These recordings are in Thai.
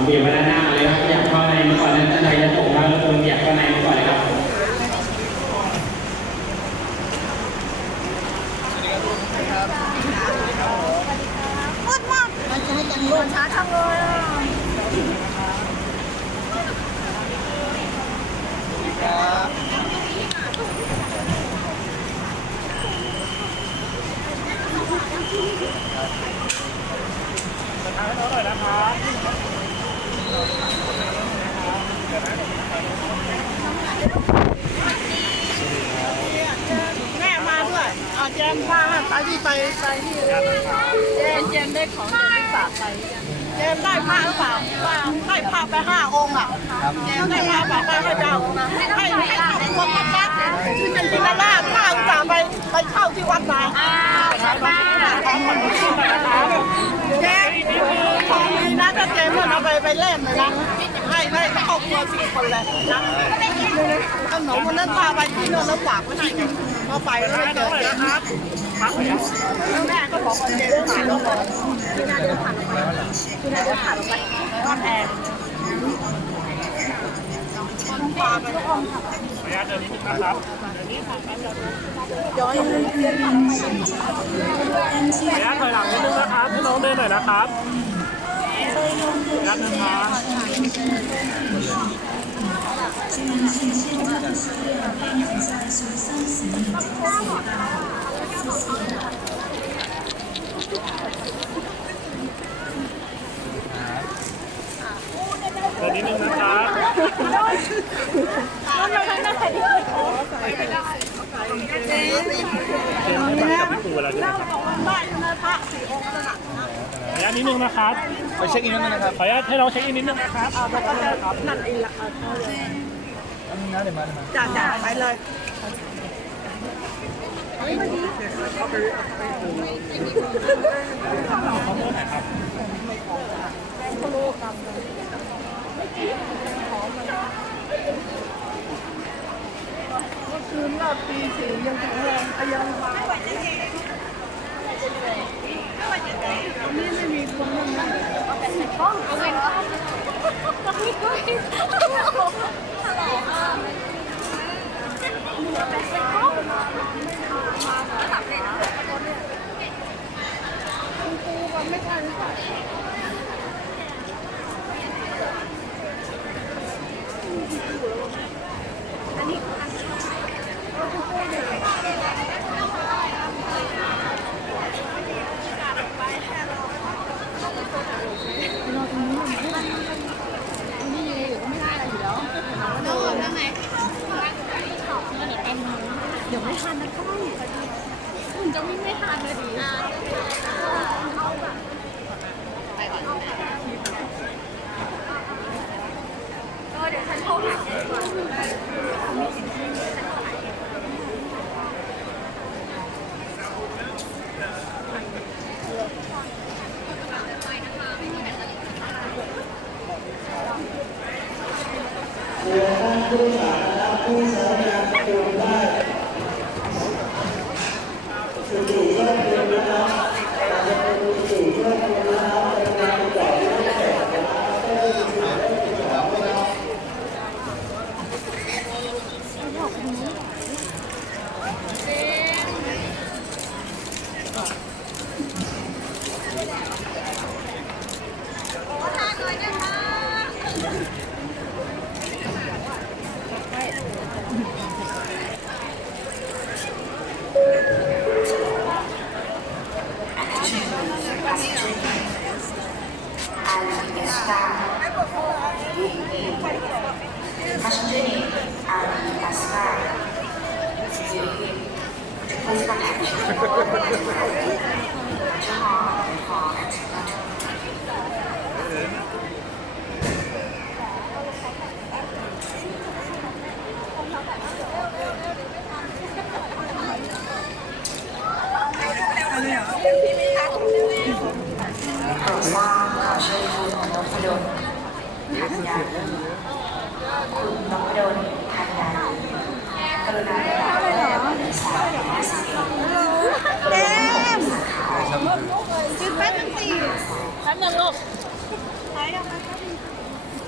เอาเบียร์มาด้านหน้าเลยครับอยากเข้าในมาก่อนนะท่านใดจะตกแล้วรบกวนอยากเข้าในมาก่อนเลยครับพูดมากมันจะให้จังเลยช้าจังเลยอะแม่มาด้วยอาเจมพาไป ที่ไปไปที่เจมเจมได้ของเจมได้ฝากไปเจมได้พระหรือเปล่าว่าได้พระไปห้าองค์อะเจมได้พระฝากไปให้เจ้าให้ให้ครอบครัวกันนะที่เป็นพินาราชป้าอุตส่าห์ไปไปเช่าที่วัดมาเจมของดีนะถ้าเจมเอาไปไปเล่นเลยนะให้ให้ครอบครัวสี่คนเลยนะขนมวันนั้นพาไปที่นู่นแล้วฝากไว้ให้กันพอไปแล้วไม่เจอเจครับ แม่ก็บอกว่าเจ๊ผ่านลงไปที่น่าเดินผ่านลงไปที่นาเดินผ่านลงไปก้อนแพงปลาไปทุกองค่ะระยะเดินนิดนึงนะครับย้อนระยะถอยหลังนิดนึงนะครับให้น้องเดินหน่อยนะครับระยะหนึ่งครับ เดินนิดนึงนะครับ เจมส์ให้บัตรกับพี่ปูเวลาเดินครับบ้านนะพระสี่องค์ขนาดระยะนิดนึงนะครับไปเช็คอินนิดนึงนะครับขออนุญาตให้น้องเช็คอินนิดนึงนะครับนั่นเองละนะเดี๋ยวมาเดี๋ยวมาจ่าจ่าไปเลยคื คืนรอบปีสี่ยังแข็งแรงยังมาไม่ไหวจะเห็นนี่ไม่มีคนนั่งนะเดี๋ยวไม่ทันนะก้อยคุณจะ วิ่งไม่ทันเลยดิก็เดี๋ยวฉันโทรหาก่อน Passenger Please contact John for explanatory. โปรดทราบขอเชิญคุณนพดลทันยาลีคุณนพดลทันยาลีกรุณาได้รับเรื่องบริษัทแอสเอ เต็มสาขาจืดแป๊บนึงสิ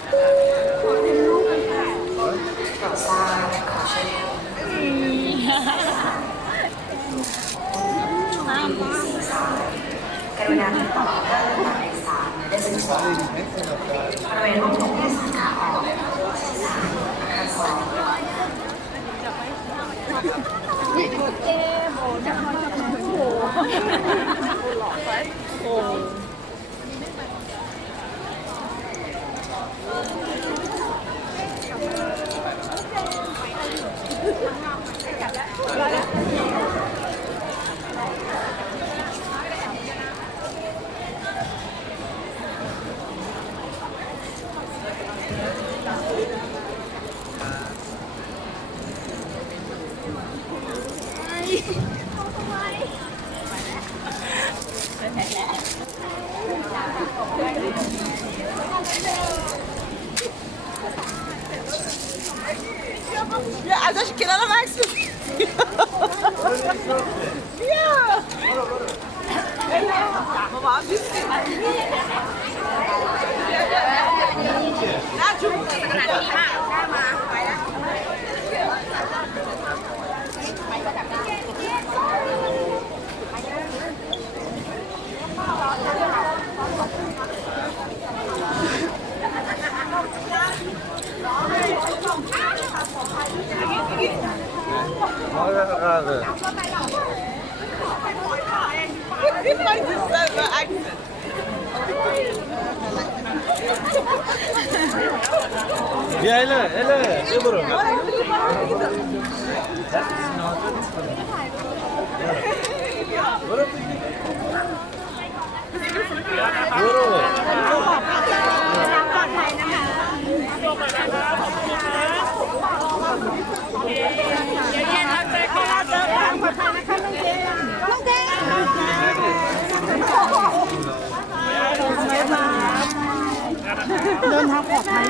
แป๊บนึงลูกไปใช่ใช่โปรดทราบขอเชิญ เจ๊โอ้โห。 Ya, adesso che la Max. Ya. Baba çok ขนาด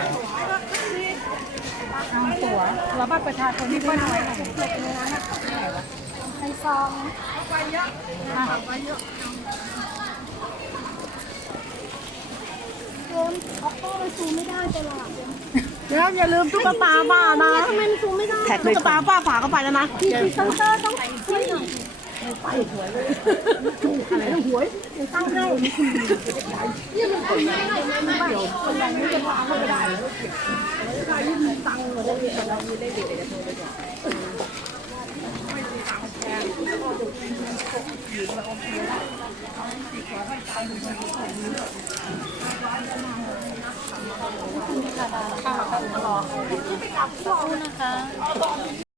แล้ว Ya hele hele. Ne bunu? เดี๋ยวอย่าลืมตุ๊กตาป้านะทำไมซูมไม่ได้ตุ๊กตาป้าฝากเข้าไปแล้วนะพี่เซนเตอร์ต้องช่วยหน ไปหวยเลยถูกอะไรหวยเดี๋ยวตั้งให้นี่มันตั้งไม่ได้ไม่ไม่เดี๋ยวคนใหญ่ไม่จะพาเข้าไปได้เลยใครที่มีตังค์มาได้แต่เราไม่ได้เด็กจะโทรไปก่อน